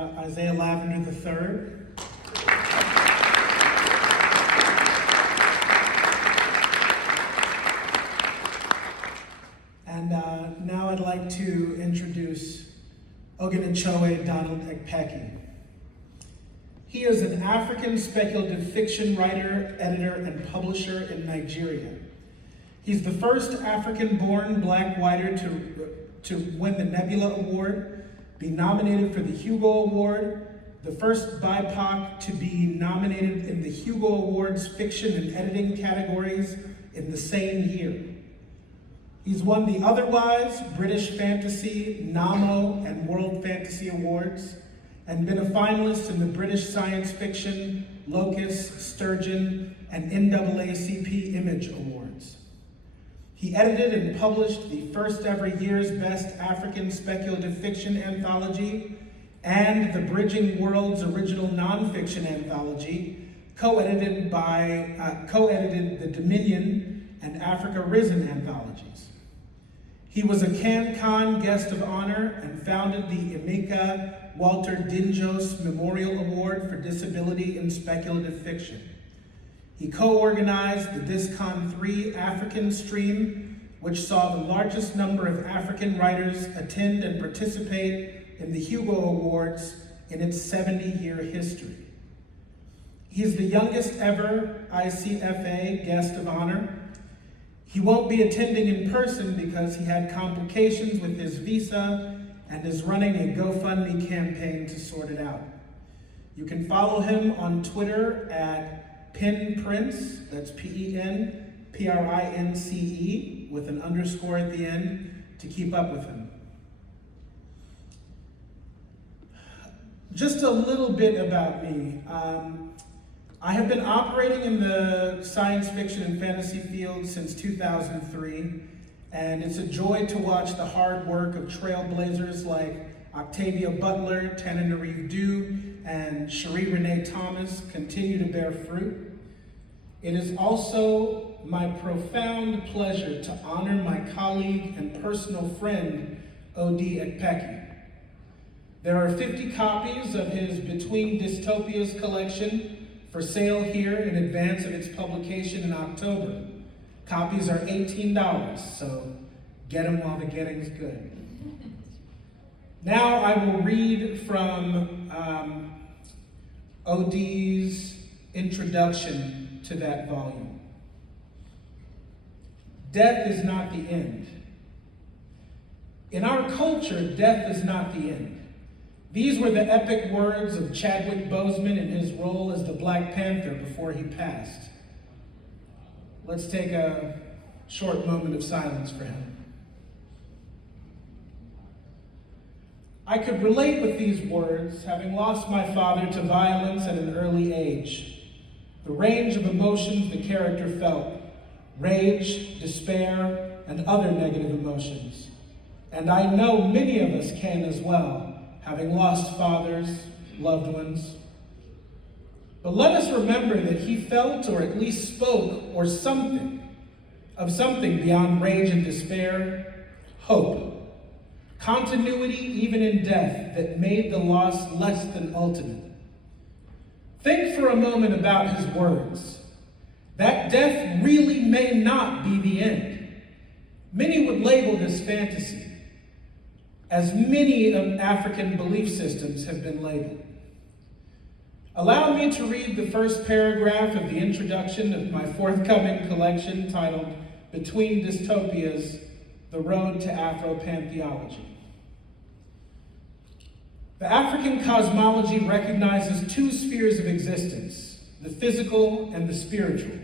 Isaiah Lavender III. And now I'd like to introduce Ogenechoe Donald Ekpeki. He is an African speculative fiction writer, editor, and publisher in Nigeria. He's the first African-born black writer to win the Nebula Award, be nominated for the Hugo Award, the first BIPOC to be nominated in the Hugo Awards fiction and editing categories in the same year. He's won the Otherwise, British Fantasy, NAMO, and World Fantasy Awards, and been a finalist in the British Science Fiction, Locus, Sturgeon, and NAACP Image Awards. He edited and published the first ever Year's Best African Speculative Fiction Anthology and the Bridging Worlds Original Nonfiction Anthology, co-edited the Dominion and Africa Risen anthologies. He was a CanCon Guest of Honor and founded the Emeka Walter Dinjos Memorial Award for Disability in Speculative Fiction. He co-organized the DISCON 3 African Stream, which saw the largest number of African writers attend and participate in the Hugo Awards in its 70-year history. He's the youngest ever ICFA Guest of Honor. He won't be attending in person because he had complications with his visa and is running a GoFundMe campaign to sort it out. You can follow him on Twitter at PenPrince, that's PenPrince, with an underscore at the end to keep up with him. Just a little bit about me. I have been operating in the science fiction and fantasy field since 2003, and it's a joy to watch the hard work of trailblazers like Octavia Butler, Tananarive Due, and Cherie Renee Thomas continue to bear fruit. It is also my profound pleasure to honor my colleague and personal friend, O.D. Ekpeki. There are 50 copies of his Between Dystopias collection for sale here in advance of its publication in October. Copies are $18, so get them while the getting's good. Now I will read from O.D.'s introduction to that volume. Death is not the end. In our culture, death is not the end. These were the epic words of Chadwick Boseman in his role as the Black Panther before he passed. Let's take a short moment of silence for him. I could relate with these words, having lost my father to violence at an early age. The range of emotions the character felt: rage, despair, and other negative emotions. And I know many of us can as well, having lost fathers, loved ones. But let us remember that he felt, or at least spoke, or something beyond rage and despair: hope. Continuity even in death that made the loss less than ultimate. Think for a moment about his words. That death really may not be the end. Many would label this fantasy, as many of African belief systems have been labeled. Allow me to read the first paragraph of the introduction of my forthcoming collection titled Between Dystopias, The Road to Afro-Pantheology. The African cosmology recognizes two spheres of existence, the physical and the spiritual,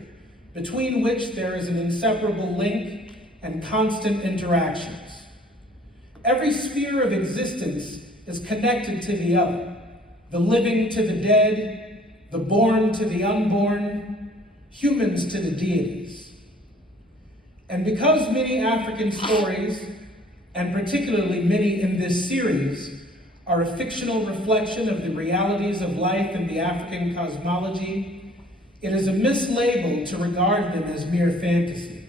between which there is an inseparable link and constant interactions. Every sphere of existence is connected to the other, the living to the dead, the born to the unborn, humans to the deities. And because many African stories, and particularly many in this series, are a fictional reflection of the realities of life in the African cosmology, it is a mislabel to regard them as mere fantasy,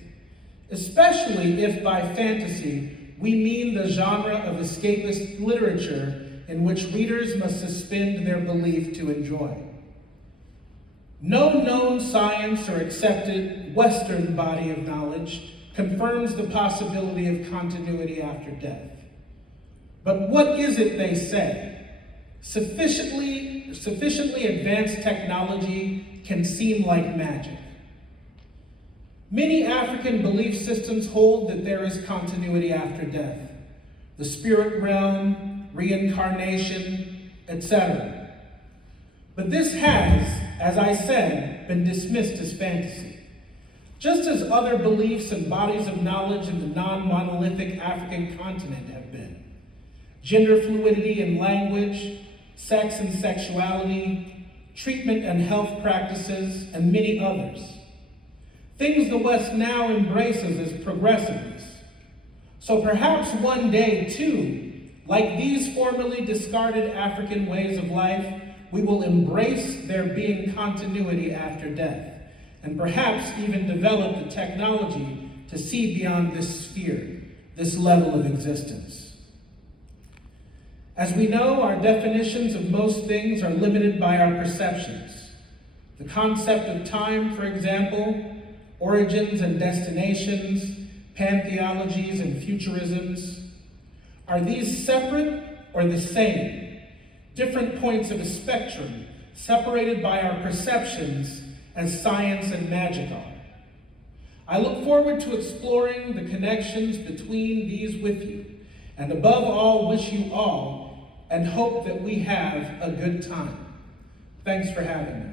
especially if by fantasy we mean the genre of escapist literature in which readers must suspend their belief to enjoy. No known science or accepted Western body of knowledge confirms the possibility of continuity after death. But what is it they say? Sufficiently advanced technology can seem like magic. Many African belief systems hold that there is continuity after death, the spirit realm, reincarnation, etc. But this has, as I said, been dismissed as fantasy. Just as other beliefs and bodies of knowledge in the non-monolithic African continent have been. Gender fluidity in language, sex and sexuality, treatment and health practices, and many others. Things the West now embraces as progressiveness. So perhaps one day, too, like these formerly discarded African ways of life, we will embrace there being continuity after death, and perhaps even develop the technology to see beyond this sphere, this level of existence. As we know, our definitions of most things are limited by our perceptions. The concept of time, for example, origins and destinations, pantheologies and futurisms. Are these separate or the same? Different points of a spectrum separated by our perceptions as science and magic are. I look forward to exploring the connections between these with you, and above all, wish you all and hope that we have a good time. Thanks for having me.